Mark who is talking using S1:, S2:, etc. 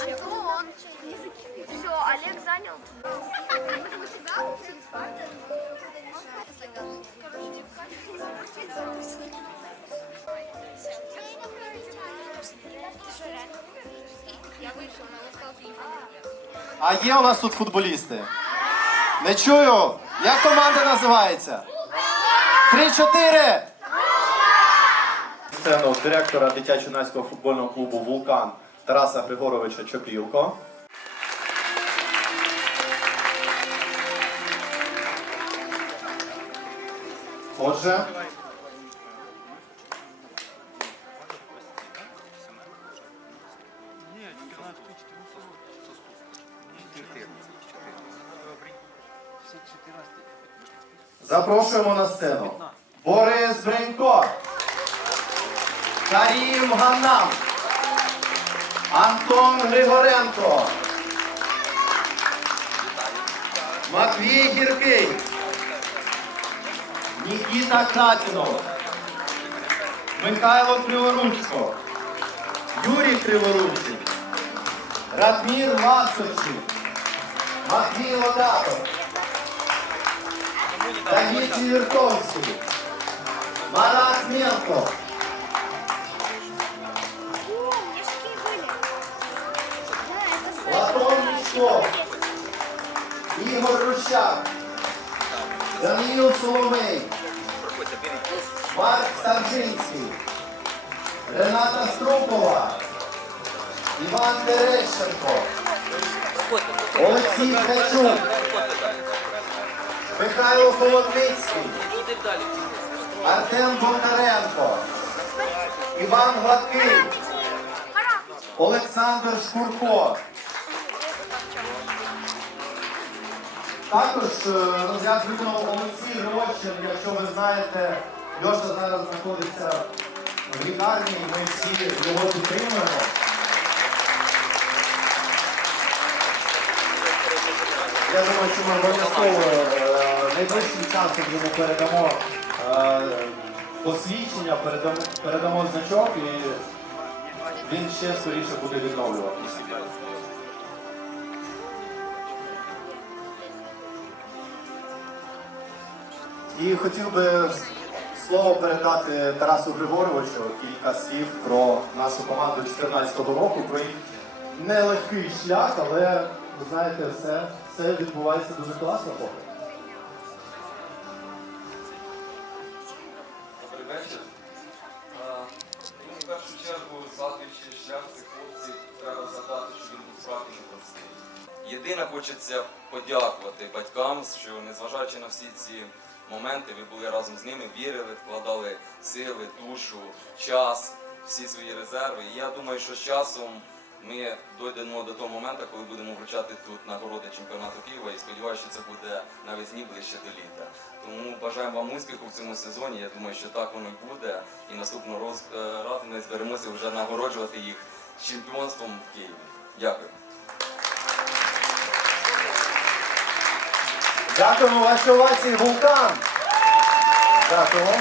S1: Антон. Все, Олег занял.
S2: А є у нас тут футболісти? Не чую. Як команда називається? Три-чотири. Сцену директора дитячо-юнацького футбольного клубу Вулкан Тараса Григоровича Чопілко. Отже, запрошуємо на сцену. Борис Бренько, Карім Ганнам, Антон Григоренко, Матвій Гіркий, Нікіта Катінов, Михайло Криворучко, Юрій Криворучий, Радмір Ласовчик, Матвій Лодатов, Давид Чевертовский, Марат Мелков, Платон Мішков, Ігор Рущак, Даниїл Соломей, Марк Старжинський, Рената Струпова, Іван Терещенко, Олексій Ткачук, Михайло Холодницький, Артем Бондаренко, Іван Гладкий, Олександр Шкурко. Також е, розряд виконав Олексій Рощин, якщо ви знаєте, Льоша зараз знаходиться в лікарні, ми всі його підтримуємо. Я думаю, що ми обов'язково найближчим часом йому передамо е, посвідчення, передамо, значок і він ще скоріше буде відновлюватися. І хотів би слово передати Тарасу Григоровичу кілька слів про нашу команду 2014 року, про їх нелегкий шлях, але ви знаєте, все, все відбувається дуже класно поки.
S3: Вечір. Ну, В першу чергу, згадуючи шлях цих хлопців, треба згадати, що він був справді непростий. Єдине хочеться подякувати батькам, що незважаючи на всі ці моменти, ви були разом з ними, вірили, вкладали сили, душу, час, всі свої резерви. І я думаю, що з часом ми дійдемо до того моменту, коли будемо вручати тут нагороди чемпіонату Києва і сподіваюся, що це буде навесні ближче до літа. Тому бажаємо вам успіху в цьому сезоні. Я думаю, що так воно і буде. І наступного роз- е, разу ми зберемося вже нагороджувати їх чемпіонством в Києві. Дякую.
S2: Дякуємо вашій овації, вулкан! Дякуємо.